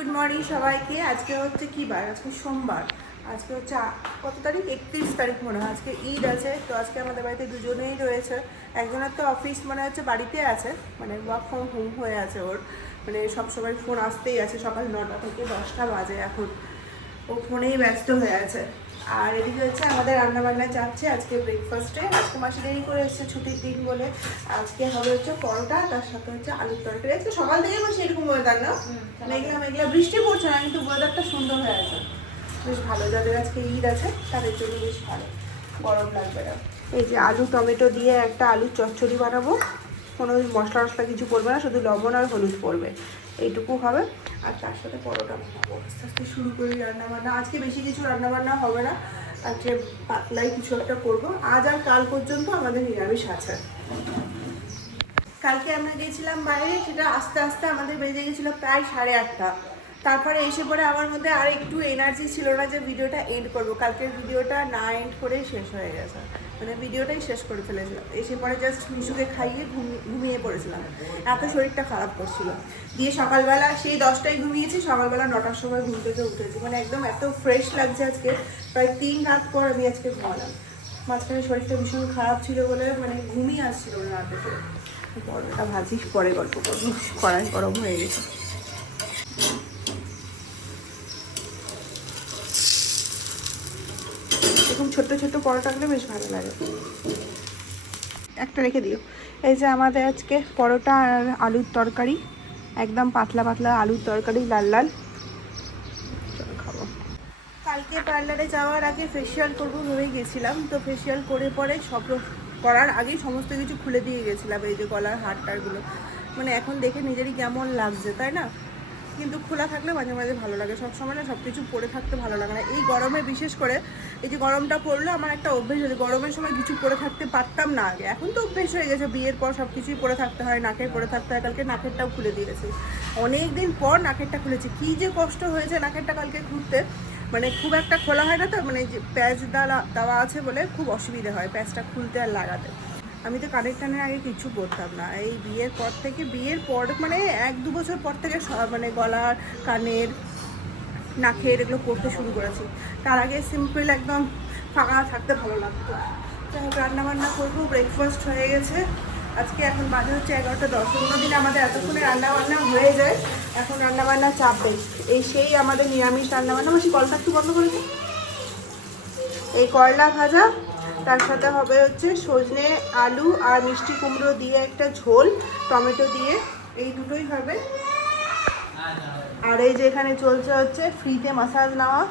Good morning সবাইকে। আজকে হচ্ছে কি বার? আজকে সোমবার। আজকে হচ্ছে কত তারিখ? 31 তারিখ মনে হয়। আজকে ঈদ আছে, তো আজকে আমাদের বাড়িতে দুজনেই রয়েছে। একজনের তো অফিস মনে হচ্ছে বাড়িতে আছে, মানে ওয়ার্ক ফ্রম হোম হয়ে আছে ওর, মানে সবসময় ফোন আসতেই আছে। সকাল 9টা থেকে 10টা বাজে এখন, ও ফোনেই ব্যস্ত হয়ে আছে। আর এদিকে হচ্ছে আমাদের রান্নাবান্না যাচ্ছে আজকে ব্রেকফাস্টে। আজকে মাসি দেরি করে এসেছে ছুটির দিন বলে। আজকে হবে হচ্ছে পরোটা, তার সাথে হচ্ছে আলুর তরকারি। আজকে সকাল থেকে মাসি এরকম ওয়েদার না, মেঘলা মেঘলা, বৃষ্টি পড়ছে না কিন্তু ওয়েদারটা সুন্দর হয়ে আছে, বেশ ভালো। যাদের আজকে ঈদ আছে তাদের জন্য বেশ ভালো, গরম লাগবে না। এই যে আলু টমেটো দিয়ে একটা আলুর চচ্চড়ি বানাবো, কোনো মশলা টশলা কিছু পড়বে না, শুধু লবণ আর হলুদ পড়বে, এইটুকু হবে। আর তার সাথে পরোটা বানাবো। আস্তে আস্তে শুরু করি রান্নাবান্না। আজকে বেশি কিছু রান্নাবান্না হবে না, আজকে পাতলাই কিছু একটা করবো। আজ আর কাল পর্যন্ত আমাদের নিরামিষ আছে। কালকে আমরা গিয়েছিলাম বাইরে, সেটা আস্তে আস্তে আমাদের বেজে গেছিলো প্রায় 8:30। তারপরে এসে পরে আমার মধ্যে আর একটু এনার্জি ছিল না যে ভিডিওটা এন্ড করবো। কালকের ভিডিওটা না এন্ড করেই শেষ হয়ে গেছে, মানে ভিডিওটাই শেষ করে ফেলেছিলাম। এসে পরে জাস্ট মিশুকে খাইয়ে ঘুমিয়ে পড়েছিলাম, এত শরীরটা খারাপ করছিল। দিয়ে সকালবেলা সেই 10টায় ঘুমিয়েছি, সকালবেলা 9টার সময় ঘুম থেকে উঠেছি, মানে একদম এত ফ্রেশ লাগছে আজকে। প্রায় 3 রাত পর আমি আজকে ঘুমালাম। মাঝখানে শরীরটা ভীষণ খারাপ ছিল বলে মানে ঘুমই আসছিল না রাতে করে। পরোটা ভাজিস, পরে গল্প করবো। কড়াই গরম হয়ে গেছে। এরকম ছোট্ট ছোট্ট পরোটাগুলো বেশ ভালো লাগে। একটা রেখে দিও। এই যে আমাদের আজকে পরোটা আর আলুর তরকারি, একদম পাতলা পাতলা আলুর তরকারি, লাল লাল। চলো খাবো। কালকে পার্লারে যাওয়ার আগে ফেসিয়াল করবো ভেবে গেছিলাম, তো ফেসিয়াল করে পরে সব করার আগেই সমস্ত কিছু খুলে দিয়ে গেছিলাম। এই যে গলার হারটারগুলো, মানে এখন দেখে নিজেরই কেমন লাগছে, তাই না? কিন্তু খোলা থাকলে মাঝে মাঝে ভালো লাগে, সবসময় না সব কিছু পরে থাকতে ভালো লাগে না। এই গরমে বিশেষ করে, এই যে গরমটা পড়লো, আমার একটা অভ্যেস হয়েছে, গরমের সময় কিছু পরে থাকতে পারতাম না আগে, এখন তো অভ্যেস হয়ে গেছে। বিয়ের পর সব কিছুই পরে থাকতে হয়, নাকের পরে থাকতে হয়। কালকে নাকেরটাও খুলে দিয়েছি, অনেক দিন পর নাকেরটা খুলেছি। কী যে কষ্ট হয়েছে নাকেরটা কালকে খুলতে, মানে খুব একটা খোলা হয় না তো, মানে যে প্যাচ দেওয়া আছে বলে খুব অসুবিধা হয় প্যাচটা খুলতে আর লাগাতে। আমি তো কানের টানের আগে কিছু পরতাম না, এই বিয়ের পর থেকে, বিয়ের পর মানে 1-2 বছর পর থেকে মানে গলার, কানের, নাকের এগুলো পরতে শুরু করেছি। তার আগে সিম্পল একদম ফাঁকা থাকতে ভালো লাগতো। যাই হোক, রান্নাবান্না করবো। ব্রেকফাস্ট হয়ে গেছে আজকে। এখন বাজে হচ্ছে 11:10। অন্যদিন আমাদের এতক্ষণে রান্নাবান্না হয়ে যায়, এখন রান্নাবান্না চাপ বেশি। এই সেই আমাদের নিরামিষ রান্নাবান্না। বেশি কলটা একটু বন্ধ করেছে। এই করলা ভাজা, তার সাথে হবে হচ্ছে সজনে আলু আর মিষ্টি কুমড়ো দিয়ে একটা ঝোল, টমেটো দিয়ে, এই দুটোই হবে। আর এই যে এখানে চলছে হচ্ছে ফ্রিতে মাসাজ নেওয়া,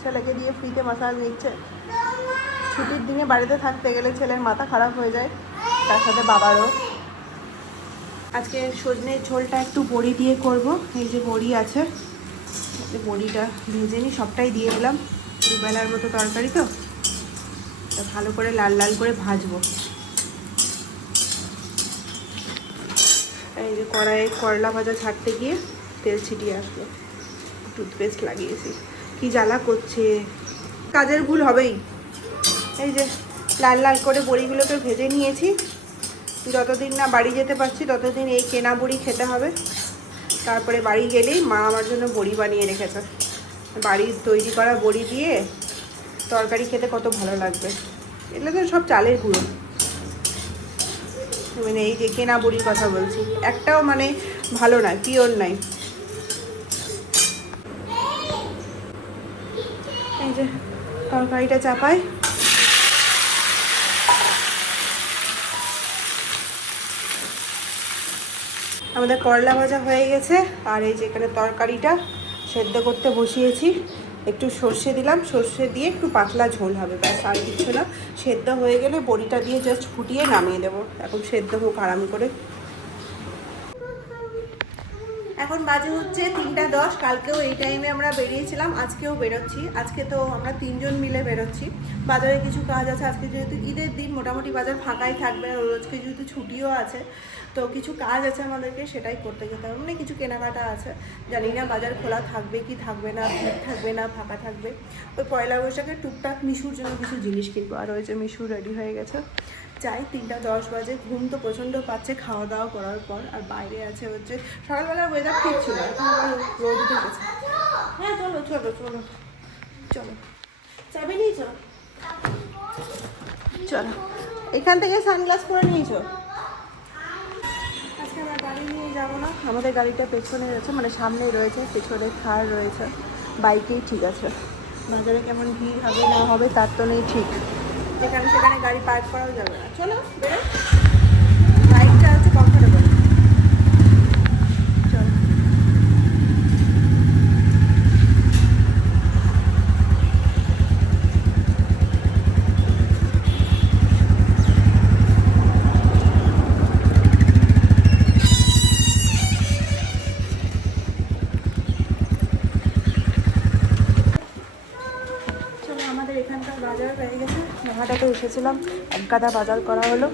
ছেলেকে দিয়ে ফ্রিতে মাসাজ নিচ্ছে। ছুটির দিনে বাড়িতে থাকতে গেলে ছেলের মাথা খারাপ হয়ে যায়, তার সাথে বাবারও। আজকে সজনের ঝোলটা একটু বড়ি দিয়ে করব। এই যে বড়ি আছে, বড়িটা ভেজে নিই, সবটাই দিয়ে দিলাম। দুবেলার মতো তরকারি তো, ভালো করে লাল লাল করে ভাজবো। এই যে কড়াইয়ে করলা ভাজা ছাড়তে গিয়ে তেল ছিটিয়ে আসলো, টুথপেস্ট লাগিয়েছি, কি জ্বালা করছে। কাজের ভুল হবেই। এই যে লাল লাল করে বড়িগুলোকে ভেজে নিয়েছি। যতদিন না বাড়ি যেতে পারছি ততদিন এই কেনা বড়ি খেতে হবে। তারপরে বাড়ি গেলেই মা আমার জন্য বড়ি বানিয়ে রেখেছে। বাড়ির তৈরি করা বড়ি দিয়ে তরকারি খেতে কত ভালো লাগবে। এগুলো তো সব চালের গুঁড়ো, মানে এই যে কেনা বড়ির কথা বলছি, একটাও মানে ভালো নয়, পিওর নাই। এই যে তরকারিটা চাপাই। আমাদের করলা ভাজা হয়ে গেছে, আর এই যে এখানে তরকারিটা সেদ্ধ করতে বসিয়েছি। একটু সর্ষে দিলাম, সর্ষে দিয়ে একটু পাতলা ঝোল হবে, ব্যাস, আর কিছু না। সেদ্ধ হয়ে গেলে বড়িটা দিয়ে জাস্ট ফুটিয়ে নামিয়ে দেবো। এখন সেদ্ধ হোক আরাম করে। এখন বাজে হচ্ছে 3:10। কালকেও এই টাইমে আমরা বেরিয়েছিলাম, আজকেও বেরোচ্ছি। আজকে তো আমরা 3জন মিলে বেরোচ্ছি। বাজারে কিছু কাজ আছে, আজকে যেহেতু ঈদের দিন মোটামুটি বাজার ফাঁকাই থাকবে, আর আজকে যেহেতু ছুটিও আছে, তো কিছু কাজ আছে আমাদেরকে, সেটাই করতে যেতে হবে। মানে কিছু কেনাকাটা আছে, জানি না বাজার খোলা থাকবে কি থাকবে না, ভিড় থাকবে না ফাঁকা থাকবে। ওই পয়লা বৈশাখে টুকটাক মিশুর জন্য কিছু জিনিস কিনবো। আর ওই যে মিশু রেডি হয়ে গেছে, চাই 3:10 বাজে। ঘুম তো প্রচণ্ড পাচ্ছে খাওয়া দাওয়া করার পর। আর বাইরে আছে হচ্ছে সকালবেলার ওয়েদার ঠিক ছিল, এখন আবার রোদ উঠে গেছে। হ্যাঁ চলো চলো চলো চলো, চাবি নিয়েছ? চলো, এখান থেকে সানগ্লাস পরে নিয়েছো? আজকে আমরা গাড়ি নিয়ে যাবো না, আমাদের গাড়িটা পেছনে রয়েছে, মানে সামনেই রয়েছে, পেছনে থার রয়েছে, বাইকেই ঠিক আছে। বাজারে কেমন ভিড় হবে না হবে তার তো নেই ঠিক, যেখানে সেখানে গাড়ি পার্ক করাও যাবে না। চলো বেরো, বাইকটা হচ্ছে কমফোর্টেবল। চলো চলো, আমাদের এখানকার বাজার হয়ে গেছে। মহাটাতে এসেছিলাম, এক গাদা বাজার করা হলো।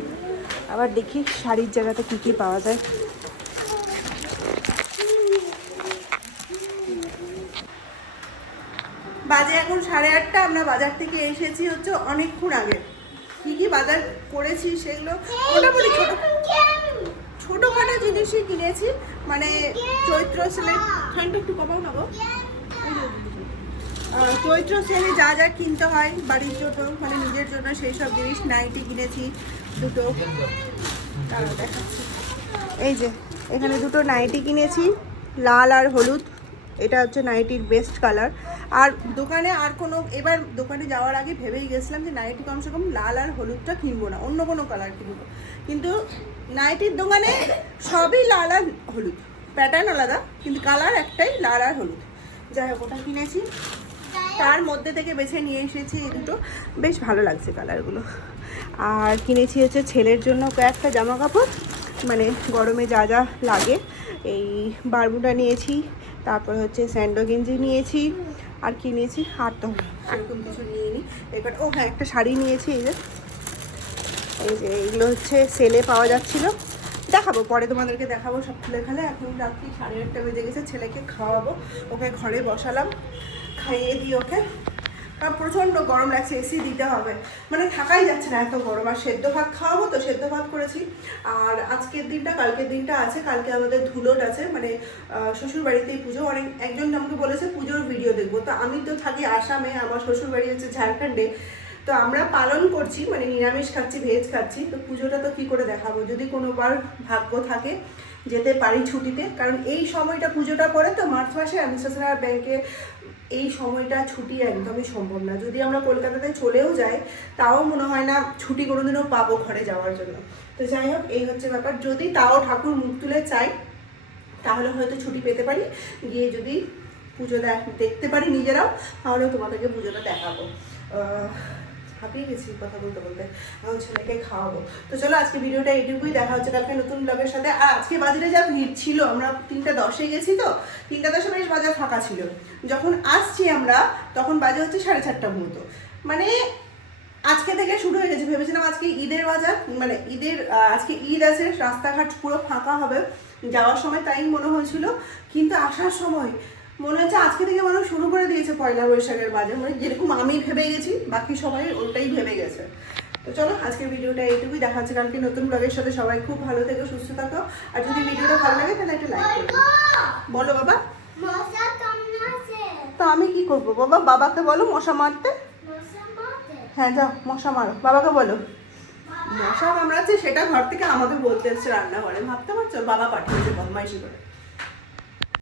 আবার দেখি শাড়ির জায়গাতে কী কী পাওয়া যায়। বাজে এখন 8:30, আমরা বাজার থেকে এসেছি হচ্ছে অনেকক্ষণ আগে। কী কী বাজার করেছি সেগুলো মোটামুটি ছোটোখাটো জিনিসই কিনেছি, মানে চৈত্র সেলে। ঠান্ডা একটু কমাও না গো। চৈত্র সেলে যা যা কিনতে হয় বাড়ির জন্য, মানে নিজের জন্য, সেই সব জিনিস। নাইটি কিনেছি দুটো, দেখাচ্ছি। এই যে এখানে দুটো নাইটি কিনেছি, লাল আর হলুদ। এটা হচ্ছে নাইটির বেস্ট কালার। আর দোকানে আর কোনো, এবার দোকানে যাওয়ার আগে ভেবেই গেছিলাম যে নাইটি কমসে কম লাল আর হলুদটা কিনবো না, অন্য কোনো কালার কিনবো। কিন্তু নাইটির দোকানে সবই লাল আর হলুদ, প্যাটার্ন আলাদা কিন্তু কালার একটাই, লাল আর হলুদ। যাই হোক, ওটা কিনেছি। তার মধ্যে থেকে বেছে নিয়ে এসেছি এই দুটো, বেশ ভালো লাগছে কালারগুলো। আর কিনেছি হচ্ছে ছেলের জন্য কয়েকটা জামা কাপড়, মানে গরমে যা যা লাগে। এই বারমুডা নিয়েছি, তারপর হচ্ছে স্যান্ডো গেঞ্জি নিয়েছি, আর কি নিয়েছি আর তো এরকম কিছু নিয়ে নিই। এবার ও হ্যাঁ, একটা শাড়ি নিয়েছি। এই যে এইগুলো হচ্ছে সেলে পাওয়া যাচ্ছিলো, দেখাবো পরে তোমাদেরকে, দেখাবো সব খুলে খালে। এখন রাত্রি 8:30 বেজে গেছে, ছেলেকে খাওয়াবো, ওকে ঘরে বসালাম, খাইয়ে দিই ওকে। কারণ প্রচণ্ড গরম লাগছে, এসি দিতে হবে, মানে থাকাই যাচ্ছে না এত গরম। আর সেদ্ধ ভাত খাওয়াবো তো, সেদ্ধ ভাত করেছি। আর আজকের দিনটা, কালকের দিনটা আছে, কালকে আমাদের ধুলোট আছে, মানে শ্বশুর বাড়িতেই পুজো। একজন আমাকে বলেছে পুজোর ভিডিও দেখবো, তো আমি তো থাকি আসামে, আমার শ্বশুর বাড়ি হচ্ছে ঝাড়খণ্ডে। তো আমরা পালন করছি, মানে নিরামিষ খাচ্ছি, ভেজ খাচ্ছি। তো পুজোটা তো কী করে দেখাবো, যদি কোনোবার ভাগ্য থাকে যেতে পারি ছুটিতে। কারণ এই সময়টা পুজোটা পড়ে তো মার্চ মাসে, আনসার ব্যাংকে এই সময়টা ছুটি একদমই সম্ভব না। যদি আমরা কলকাতাতে চলেও যাই তাও মনে হয় না ছুটি কোনোদিনও পাবো ঘরে যাওয়ার জন্য। তো যাই হোক, এই হচ্ছে ব্যাপার। যদি তাও ঠাকুর মুখ তুলে চাই তাহলে হয়তো ছুটি পেতে পারি, গিয়ে যদি পুজো দেখতে পারি নিজেরাও, তাহলে তোমাদেরকে পুজোটা দেখাবো। হাঁপিয়ে গেছি কথা বলতে বলতে, এখন ছেলেকে খাওয়াবো। তো চলো, আজকে ভিডিওটা এইটুকুই, দেখা হচ্ছে কালকে নতুন ব্লগের সাথে। আর আজকে বাজারে যা ভিড় ছিল, আমরা 3:10 গেছি তো, 3:10 বেশ বাজার ফাঁকা ছিল। যখন আসছি আমরা তখন বাজে হচ্ছে 4:30 মতো, মানে আজকে থেকে শুরু হয়ে গেছে। ভেবেছিলাম আজকে ঈদের বাজার, মানে আজকে ঈদ আছে, রাস্তাঘাট পুরো ফাঁকা হবে, যাওয়ার সময় তাই মনে হয়েছিল। কিন্তু আসার সময় মনে হচ্ছে আজকে থেকে মানুষ শুরু করে দিয়েছে পয়লা বৈশাখের বাজার, মানে যেরকম আমি ভেবে গেছি বাকি সবাই ওটাই ভেবে গেছে। তো চলো, আজকের ভিডিওটা এইটুকুই, দেখা হচ্ছে কালকে নতুন ব্লগের সাথে। সবাই খুব ভালো থেকো, সুস্থ থাকো। আর যদি ভিডিওটা ভালো লাগে তাহলে একটা লাইক করো। বলো বাবা। তো আমি কি করবো বাবা? বাবাকে বলো মশা মারতে। হ্যাঁ যাও মশা মারো, বাবাকে বলো। মশা কামড়াচ্ছে সেটা ঘর থেকে আমাকে বলতে এসছে রান্নাঘরে, ভাবতে পারছো? বাবা পাঠিয়েছে বদমাইশি করে।